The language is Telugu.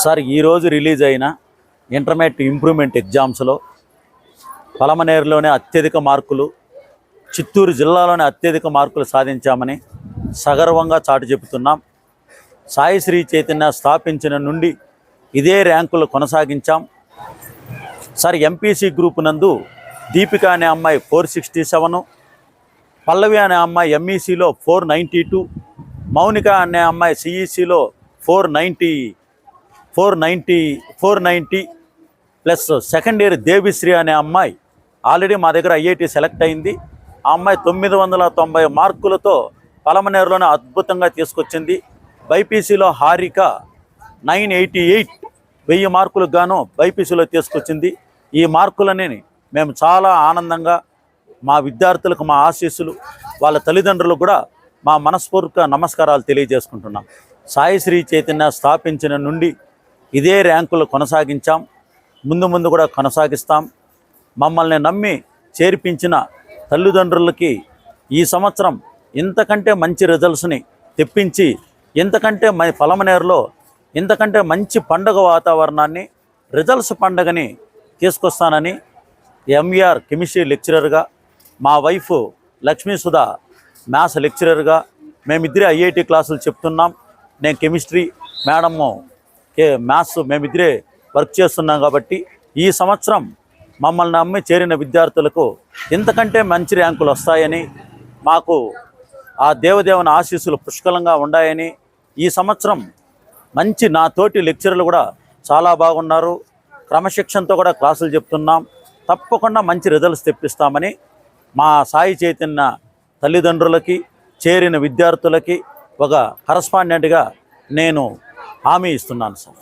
సార్, ఈరోజు రిలీజ్ అయిన ఇంటర్మీడియట్ ఇంప్రూవ్మెంట్ ఎగ్జామ్స్లో పలమనేరులోనే అత్యధిక మార్కులు, చిత్తూరు జిల్లాలోనే అత్యధిక మార్కులు సాధించామని సగర్వంగా చాటి చెబుతున్నాం. సాయి శ్రీ చైతన్య స్థాపించిన నుండి ఇదే ర్యాంకులు కొనసాగించాం. సార్, ఎంపీసీ గ్రూప్ నందు దీపిక అనే అమ్మాయి 467, పల్లవి అనే అమ్మాయి ఎంఈసీలో 492, మౌనిక అనే అమ్మాయి సిఈసీలో 490 ప్లస్ సెకండ్ ఇయర్ దేవిశ్రీ అనే అమ్మాయి ఆల్రెడీ మా దగ్గర ఐఐటి సెలెక్ట్ అయింది. ఆ అమ్మాయి 990 మార్కులతో పలమనేరులోనే అద్భుతంగా తీసుకొచ్చింది. బైపీసీలో హారిక 988, 1000 మార్కులకు గాను బైపీసీలో తీసుకొచ్చింది. ఈ మార్కులని మేము చాలా ఆనందంగా మా విద్యార్థులకు మా ఆశీస్సులు, వాళ్ళ తల్లిదండ్రులకు కూడా మా మనస్ఫూర్తిగా నమస్కారాలు తెలియజేసుకుంటున్నాం. సాయి శ్రీ చైతన్య స్థాపించిన నుండి ఇదే ర్యాంకులు కొనసాగించాం, ముందు కూడా కొనసాగిస్తాం. మమ్మల్ని నమ్మి చేర్పించిన తల్లిదండ్రులకి ఈ సంవత్సరం ఇంతకంటే మంచి రిజల్ట్స్ని తెప్పించి, ఇంతకంటే పలమనేరులో ఇంతకంటే మంచి పండుగ వాతావరణాన్ని, రిజల్ట్స్ పండుగని తీసుకొస్తానని ఎంవీఆర్ కెమిస్ట్రీ లెక్చరర్గా, మా వైఫ్ లక్ష్మీసుధ మ్యాథ్స్ లెక్చరర్గా మేమిద్దరే ఐఐటి క్లాసులు చెప్తున్నాం. నేను కెమిస్ట్రీ, మేడము మ్యాథ్స్, మేమిద్దరే వర్క్ చేస్తున్నాం. కాబట్టి ఈ సంవత్సరం మమ్మల్ని నమ్మి చేరిన విద్యార్థులకు ఇంతకంటే మంచి ర్యాంకులు వస్తాయని, మాకు ఆ దేవదేవుని ఆశీస్సులు పుష్కలంగా ఉన్నాయని, ఈ సంవత్సరం మంచి నా తోటి లెక్చరర్లు కూడా చాలా బాగున్నారు, క్రమశిక్షణతో కూడా క్లాసులు చెప్తున్నాం. తప్పకుండా మంచి రిజల్ట్స్ తెప్పిస్తామని మా సాయి చైతన్య తల్లిదండ్రులకి, చేరిన విద్యార్థులకి ఒక కరస్పాండెంట్గా నేను హామీ ఇస్తున్నాను సార్.